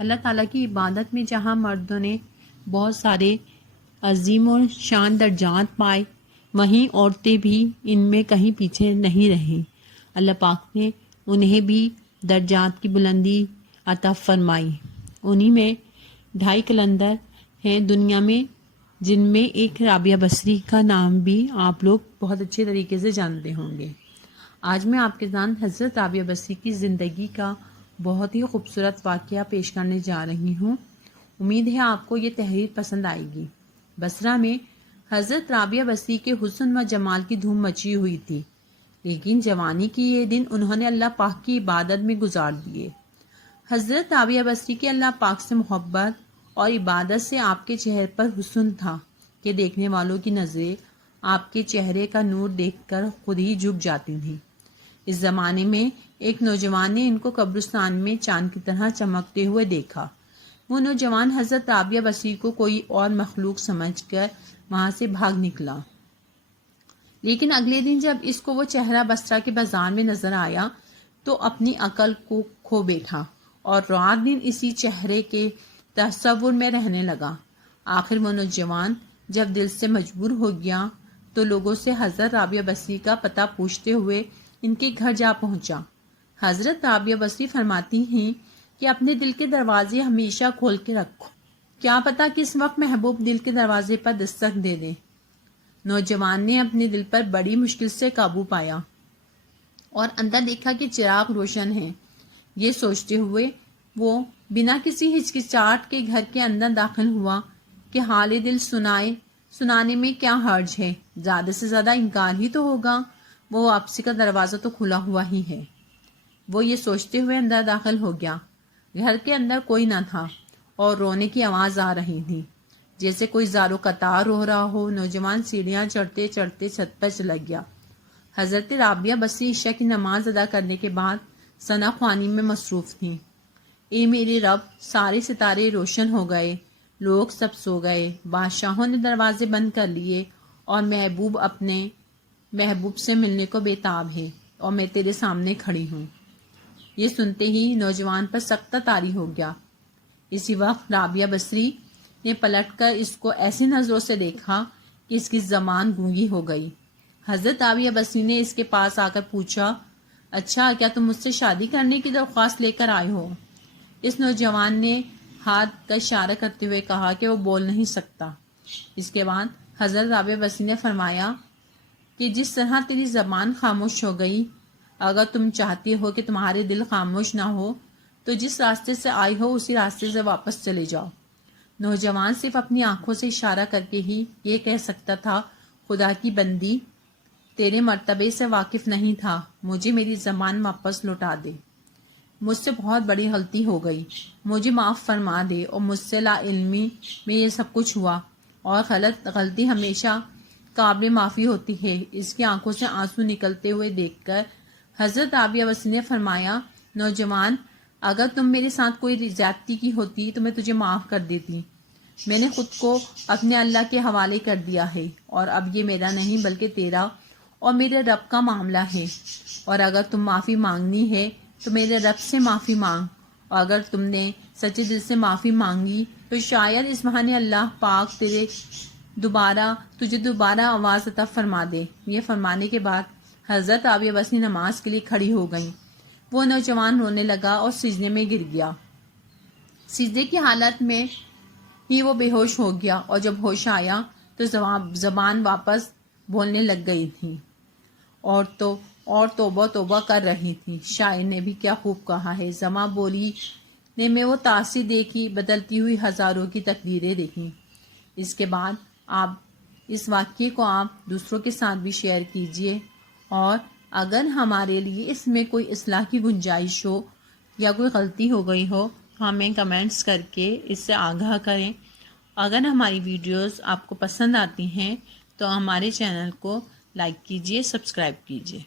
اللہ تعالیٰ کی عبادت میں جہاں مردوں نے بہت سارے عظیم و شان درجات پائے، وہیں عورتیں بھی ان میں کہیں پیچھے نہیں رہیں۔ اللہ پاک نے انہیں بھی درجات کی بلندی عطا فرمائی۔ انہی میں 2.5 قلندر ہیں دنیا میں، جن میں ایک رابعہ بصری کا نام بھی آپ لوگ بہت اچھے طریقے سے جانتے ہوں گے۔ آج میں آپ کے ساتھ حضرت رابعہ بصری کی زندگی کا بہت ہی خوبصورت واقعہ پیش کرنے جا رہی ہوں۔ امید ہے آپ کو یہ تحریر پسند آئے گی۔ بصرہ میں حضرت رابعہ بصری کے حسن و جمال کی دھوم مچی ہوئی تھی، لیکن جوانی کی یہ دن انہوں نے اللہ پاک کی عبادت میں گزار دیے۔ حضرت رابعہ بصری کے اللہ پاک سے محبت اور عبادت سے آپ کے چہرے پر حسن تھا کہ دیکھنے والوں کی نظریں آپ کے چہرے کا نور دیکھ کر خود ہی جھک جاتی تھیں۔ اس زمانے میں ایک نوجوان نے ان کو قبرستان میں چاند کی طرح چمکتے ہوئے دیکھا۔ وہ نوجوان حضرت رابعہ بصری کو کوئی اور مخلوق سمجھ کر وہاں سے بھاگ نکلا، لیکن اگلے دن جب اس کو وہ چہرہ بصرہ کے بازار میں نظر آیا تو اپنی عقل کو کھو بیٹھا اور رات دن اسی چہرے کے تصور میں رہنے لگا۔ آخر وہ نوجوان جب دل سے مجبور ہو گیا تو لوگوں سے حضرت رابعہ بصری کا پتہ پوچھتے ہوئے ان کے گھر جا پہنچا۔ حضرت رابعہ بصری فرماتی ہیں کہ اپنے دل کے دروازے ہمیشہ کھول کے رکھو، کیا پتہ کس وقت محبوب دل کے دروازے پر دستک دے دے۔ نوجوان نے اپنے دل پر بڑی مشکل سے قابو پایا اور اندر دیکھا کہ چراغ روشن ہے۔ یہ سوچتے ہوئے وہ بنا کسی ہچکچاہٹ کے گھر کے اندر داخل ہوا کہ حال دل سنانے میں کیا حرج ہے، زیادہ سے زیادہ انکار ہی تو ہوگا، وہ واپسی کا دروازہ تو کھلا ہوا ہی ہے۔ وہ یہ سوچتے ہوئے اندر داخل ہو گیا۔ گھر کے اندر کوئی نہ تھا اور رونے کی آواز آ رہی تھی، جیسے کوئی زار و قطار رو رہا ہو۔ نوجوان سیڑھیاں چڑھتے چڑھتے چھت پر چلا گیا۔ حضرت رابعہ بصری عشاء کی نماز ادا کرنے کے بعد ثنا خوانی میں مصروف تھیں۔ اے میرے رب، سارے ستارے روشن ہو گئے، لوگ سب سو گئے، بادشاہوں نے دروازے بند کر لیے اور محبوب اپنے محبوب سے ملنے کو بےتاب ہے اور میں تیرے سامنے کھڑی ہوں۔ یہ سنتے ہی نوجوان پر سختہ طاری ہو گیا۔ اسی وقت رابعہ بصری نے پلٹ کر اس کو ایسی نظروں سے دیکھا کہ اس کی زبان گونگی ہو گئی۔ حضرت رابعہ بصری نے اس کے پاس آ کر پوچھا، اچھا کیا تم مجھ سے شادی کرنے کی درخواست لے کر آئے ہو؟ اس نوجوان نے ہاتھ کا اشارہ کرتے ہوئے کہا کہ وہ بول نہیں سکتا۔ اس کے بعد حضرت رابعہ بصری نے فرمایا کہ جس طرح تیری زبان خاموش ہو گئی، اگر تم چاہتی ہو کہ تمہارے دل خاموش نہ ہو تو جس راستے سے آئی ہو اسی راستے سے واپس چلے جاؤ۔ نوجوان صرف اپنی آنکھوں سے اشارہ کر کے ہی یہ کہہ سکتا تھا، خدا کی بندی، تیرے مرتبے سے واقف نہیں تھا، مجھے میری زبان واپس لوٹا دے۔ مجھ سے بہت بڑی غلطی ہو گئی، مجھے معاف فرما دے، اور مجھ سے لا علمی میں یہ سب کچھ ہوا، اور غلطی ہمیشہ قابل معافی ہوتی ہے۔ اس کی آنکھوں سے آنسو نکلتے ہوئے دیکھ کر حضرت رابعہ بصری نے فرمایا، نوجوان، اگر تم میرے ساتھ کوئی زیادتی کی ہوتی تو میں تجھے معاف کر دیتی۔ میں نے خود کو اپنے اللہ کے حوالے کر دیا ہے، اور اب یہ میرا نہیں بلکہ تیرا اور میرے رب کا معاملہ ہے، اور اگر تم معافی مانگنی ہے تو میرے رب سے معافی مانگ، اور اگر تم نے سچے دل سے معافی مانگی تو شاید اس بہانے اللہ پاک تجھے دوبارہ آواز عطا فرما دے۔ یہ فرمانے کے بعد حضرت رابعہ بصری نماز کے لیے کھڑی ہو گئیں۔ وہ نوجوان رونے لگا اور سجدے میں گر گیا۔ سجدے کی حالت میں ہی وہ بے ہوش ہو گیا، اور جب ہوش آیا تو زبان واپس بولنے لگ گئی تھی اور توبہ توبہ کر رہی تھی۔ شاعر نے بھی کیا خوب کہا ہے، زباں بولی نے میں وہ تاثیر دیکھی، بدلتی ہوئی ہزاروں کی تقدیریں دیکھیں۔ اس کے بعد آپ اس واقعے کو آپ دوسروں کے ساتھ بھی شیئر کیجئے، اور اگر ہمارے لیے اس میں کوئی اصلاح کی گنجائش ہو یا کوئی غلطی ہو گئی ہو تو ہمیں کمنٹس کر کے اس سے آگاہ کریں۔ اگر ہماری ویڈیوز آپ کو پسند آتی ہیں تو ہمارے چینل کو لائک کیجئے، سبسکرائب کیجئے۔